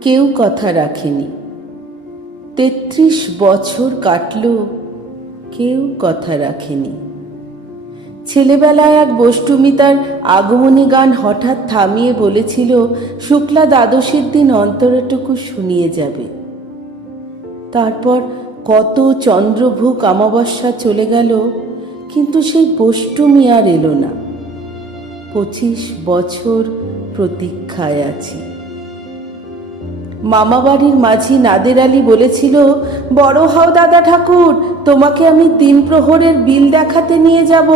কেউ কথা রাখেনি। ৩৩ বছর কাটল, কেউ কথা রাখেনি। ছেলেবেলায় এক বষ্টমী তার আগমনী গান হঠাৎ থামিয়ে বলেছিল শুক্লা দ্বাদশীর দিন অন্তরাটুকু শুনিয়ে যাবে। তারপর কত চন্দ্রভোগ অমাবস্যা চলে গেল, কিন্তু সেই বষ্টমী আর এলো না। ২৫ বছর প্রতীক্ষায় আছি। মামাবাড়ির মাঝি নাদের আলী বলেছিল, বড় হও দাদা ঠাকুর, তোমাকে আমি ৩ প্রহরের বিল দেখাতে নিয়ে যাব।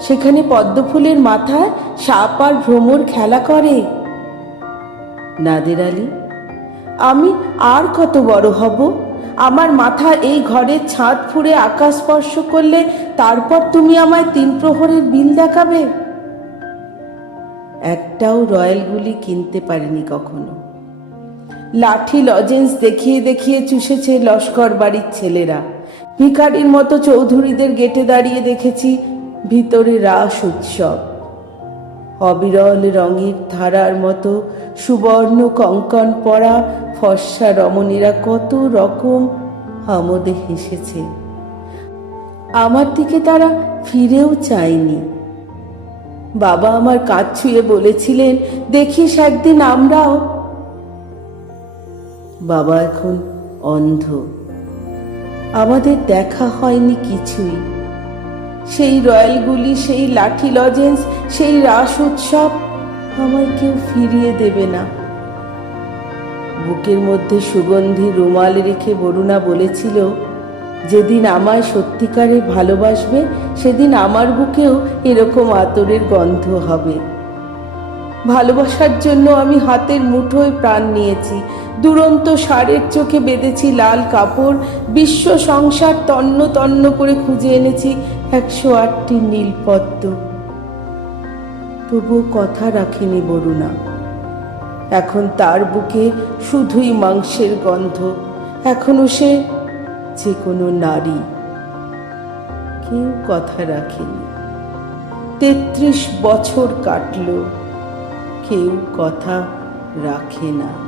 সেখানে পদ্মফুলের মাথায় সাপ আর ভ্রমর খেলা করে। নাদের আলী, আমি আর কত বড় হব? আমার মাথা এই ঘরের ছাদ ফুঁড়ে আকাশ স্পর্শ করলে তারপর তুমি আমায় ৩ প্রহরের বিল দেখাবে? একটাও রয়্যাল গুলি কিনতে পারিনি কখনো। লাঠি লজেন্স দেখিয়ে দেখিয়ে চুষেছে লস্কর বাড়ির ছেলেরা। ভিখারির মতো চৌধুরীদের গেটে দাঁড়িয়ে দেখেছি ভিতরে রাস উৎসব। অবিরল রঙের ধারার মতো সুবর্ণ কঙ্কন পরা ফর্সা রমণীরা কত রকম আমোদে হেসেছে। আমার দিকে তারা ফিরেও চায়নি। বাবা আমার কাঁধ ছুঁয়ে বলেছিলেন, দেখিস একদিন আমরাও। বাবা এখন অন্ধ, আমাদের দেখা হয়নি কিছুই। সেই রয়্যালগুলি, সেই লাঠি লজেন্স, সেই রাস উৎসব আমায় কেউ ফিরিয়ে দেবে না। বুকের মধ্যে সুগন্ধি রুমাল রেখে বরুণা বলেছিল, যেদিন আমায় সত্যিকারে ভালোবাসবে সেদিন আমার বুকেও এরকম আতরের গন্ধ হবে। ভালোবাসার জন্য আমি হাতের মুঠোয় প্রাণ নিয়েছি, দুরন্ত ষাঁড়ের চোখে বেঁধেছি লাল কাপড়, বিশ্ব সংসার তন্ন তন্ন করে খুঁজে এনেছি ১০৮টি নীলপদ্ম। তবুও কথা রাখেনি বরুণা। এখন তার বুকে শুধুই মাংসের গন্ধ। এখনো সে যে কোনো নারী। কেউ কথা রাখেনি। ৩৩ বছর কাটল, কেউ কথা রাখে না।